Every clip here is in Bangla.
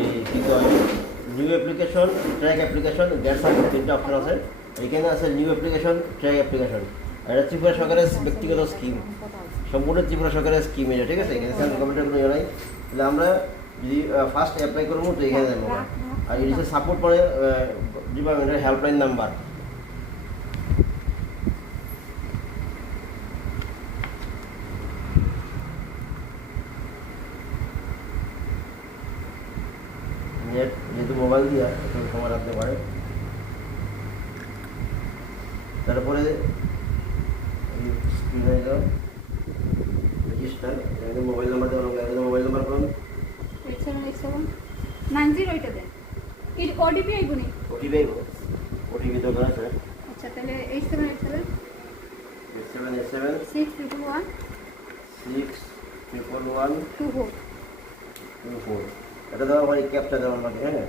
এই কী কয় new application, track application, get support, তিনটা অপশন আছে। এখানে আছে নিউ অ্যাপ্লিকেশন, ট্র্যাক অ্যাপ্লিকেশন। এটা ত্রিপুরা সরকারের ব্যক্তিগত স্কিম, সম্পূর্ণ ত্রিপুরা সরকারের স্কিম এটা, ঠিক আছে? এখানে সেন্ট্রাল গভর্নমেন্টের কোনো ইয়ে নাই। তাহলে আমরা যদি ফার্স্ট অ্যাপ্লাই করবো তো এখানে যাবো। আর এটা হচ্ছে সাপোর্ট পরে ডিপার্টমেন্টের হেল্পলাইন নাম্বার। নেট যেহেতু মোবাইল দিয়ে একটু সময় রাখতে পারে। তারপরে স্ক্রিনে যাও, রেজিস্টার, মোবাইল নাম্বার দেওয়া লাগবে। মোবাইল নাম্বার করুন 878790 এটা দেন। এর ওটিপি আইবনি? ওটিপি আইব, ওটিপি তো আছে। আচ্ছা তাহলে 8787 611 24 এটা দেওয়া হয়, ক্যাপটা দেওয়া লাগে। হ্যাঁ,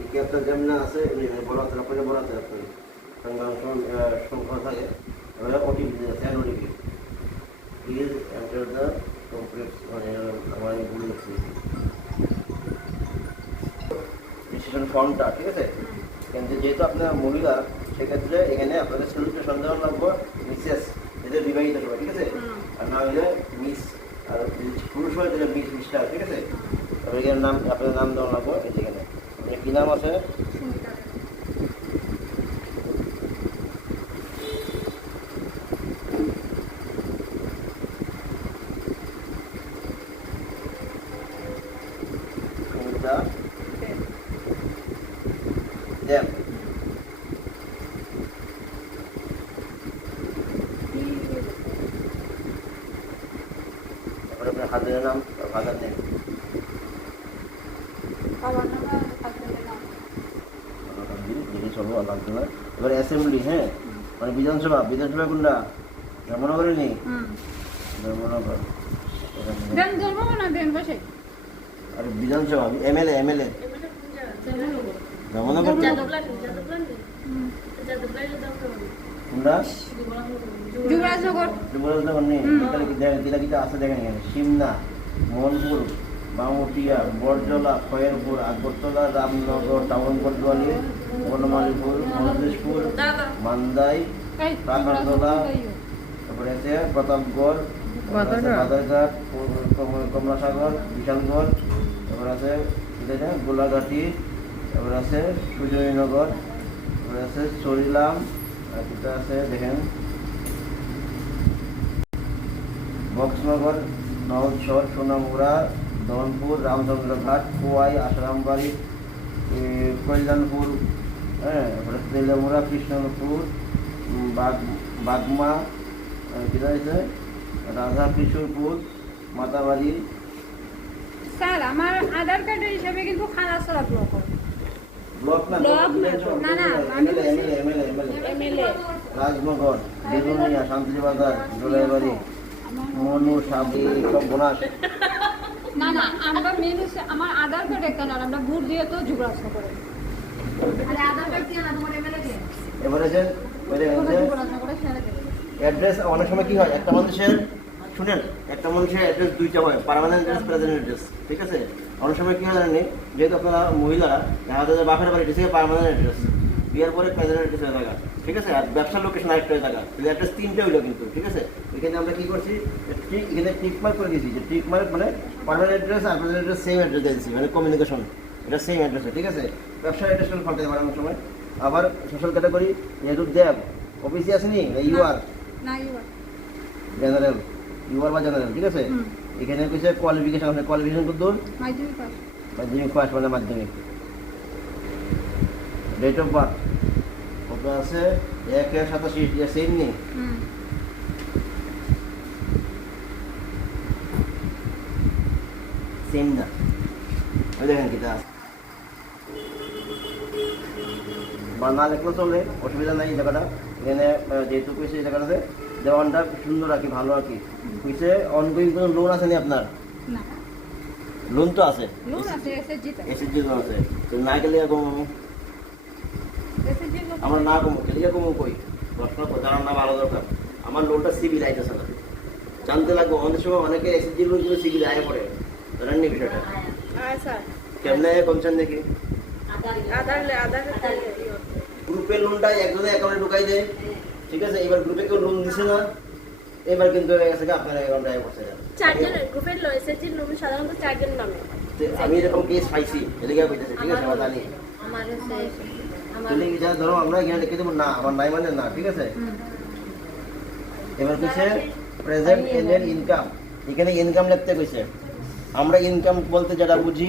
এই ক্যাপটা যেমন আছে বড় হাতের আপনার বড় হাতের আপনার সংখ্যা থাকে। এবার ওটিপি দিয়েছে, OTP please enter the complete, মানে আমার ভুল লিখছি রেজিস্ট্রেশন ফর্মটা, ঠিক আছে? কিন্তু যেহেতু আপনার মহিলা, সেক্ষেত্রে এখানে আপনাদের সলিউশন দেওয়া লাগবে মিসেস, এদের বিবাহিত সবাই, ঠিক আছে? আর না হলে মিস, আর পুরুষ হয় তাহলে মিস্টার, ঠিক আছে? তবে এখানে নাম, আপনাদের নাম দেওয়া লাগবে। এখানে কী নাম আছে? সুমিতা দেব। তারপরে আপনার হাজবেন্ডের নাম, ফাদার নেম, বাবার নাম আর হাজবেন্ডের নাম। চলবো আলহামদুলিল্লাহ। এবার অ্যাসেম্বলি, হ্যাঁ, মানে বিধানসভা, বিধানসভা কোনটা? ধর্মনগরে নেই, ধর্মনগর। দেন ধরবো না দেন বসে। আর বিধানসভা এমএলএ, এমএলএ ধর্মনগর কোনটা? যুবরাজনগর। যুবরাজনগর নেই, তিলাকিটা আছে দেখেন এখানে। সিমনা, মোহনপুর, বামুটিয়া, বরজলা, খয়েরপুর, আকবরতলা, রামনগর, টাউন কোতোয়ালি, বনমালীপুর, মহেশপুর, মান্দাই, কাকারতলা, তারপরে আছে প্রতাপগড়, বাজারঘাট, কমলাসাগর, বিশালগড়, তারপরে আছে গোলাঘাটি, তারপরে আছে সুজয়নগর, তারপরে আছে চরিলাম, আর যেটা আছে দেখেন বক্সনগর, নওছর, সোনামুড়া, ধনপুর, রামচন্দ্রঘাট, কোয়াই, আসারামবাড়ি, কল্যাণপুর, হ্যাঁ, তারপরে তেলামুড়া, কৃষ্ণপুর, বাগমা, যেটা আছে রাধা কিশোরপুর, মাতাবাড়ি। স্যার আমার আধার কার্ডের হিসাবে কিন্তু খালাসরা ব্লক ব্লক না, না না আমি এমএলএ রাজনগর, বেগুনিয়া, শান্তিবাজার, জোলাইবাড়ি, মনু, সাবি, সব বোনাস। না না আমরা মেন হচ্ছে আমার আধার কার্ড একটা না, আমরা ভোট দিয়ে তো যুবরাজনগর করে। আরে আধার কার্ড দিয়ে না তোমার এমএলএ কে? এবারে যে যুবরাজনগরে ছেড়ে দেবে। অ্যাড্রেস অনেক সময় কি হয়, একটা মানুষের, শুনেন, একটা মানুষের অ্যাড্রেস দুইটা হয়, পার্মানেন্ট অ্যাড্রেস, প্রেজেন্ট অ্যাড্রেস, ঠিক আছে? অনেক সময় কি হয় জানেন, যেহেতু আপনারা মহিলারা দেখা যায় বাপের বাড়ি এসে পার্মানেন্ট অ্যাড্রেস, বিয়ার পরে প্রেজেন্ট অ্যাড্রেস হয়ে থাকা, ঠিক আছে? আর ব্যবসার লোকেশন আরেকটা হয়ে থাকা, অ্যাড্রেস তিনটে হইলো কিন্তু, ঠিক আছে? এখানে আমরা কি করছি, এখানে টিক মার্ক করে দিয়েছি, যে টিক মার্ক মানে পার্মানেন্ট অ্যাড্রেস আর প্রেজেন্ট অ্যাড্রেস সেম অ্যাড্রেস দিয়েছি, মানে কমিউনিকেশন এটা সেম অ্যাড্রেসে, ঠিক আছে? ব্যবসার অ্যাড্রেসটা পাল্টাতে পারে অনেক সময়। আবার সোশ্যাল ক্যাটাগরি যেহেতু দেব, অফিসে আসেনি, ইউআর না ইউআর জেনারেল, ইউআর বা জেনারেল, ঠিক আছে? এখানে কিছু কোয়ালিফিকেশন আছে, কোয়ালিফিকেশন কত দূর? মাধ্যমিক পাস। মাধ্যমিক পাস মানে মাধ্যমিক। ডেট অফ বার্থ কত আছে? 1/87, সেম নেই, সেম না, ওই দেখেন কিটা আছে বা না লিখলেও চলে, অসুবিধা নাই। এই জায়গাটা এখানে যেহেতু কইছে এই জায়গাটাতে দেওয়ানটা সুন্দর আর কি, ভালো আর কি কইছে। অনগোয়িং কোনো লোন আছে নি আপনার? না লোন তো আছে, লোন আছে, এসএসজি লোন আছে। তো না গেলে এরকম আমি এসএসজি লোন আমরা না কমো, খেলে কমো কই 10 আপনার জানাটা ভালো দরকার। আমার লোনটা সিবিল আইতেছে না, জানতে লাগবো। অনেক সময় অনেকে এসএসজি লোন কিন্তু সিবিল আয় পড়ে, জানেন নি বিষয়টা? স্যার কেমনে কমছেন দেখি? আধার গ্রুপের লোনটা একজনে অ্যাকাউন্টে ঢুকাই দেয়, ঠিক আছে? এবার গ্রুপে কেউ লোন দিছে না, এবার কিন্তু হয়ে গেছে কি আপনার অ্যাকাউন্টে আয় পড়ছে না। চারজনের গ্রুপের এসএসজি লোন সাধারণত চারজনের নামে। তো আমি এরকম কেস পাইছি, এদিকে কইতেছি, ঠিক আছে? আমরা জানি। আমার হচ্ছে তাহলে যা ধরো আমরা এখানে লিখে দেবো না, আমার নাই মানে না, ঠিক আছে? এবার কইছে প্রেজেন্ট এন্ডেড ইনকাম, এখানে ইনকাম লিখতে কইছে। আমরা ইনকাম বলতে যেটা বুঝি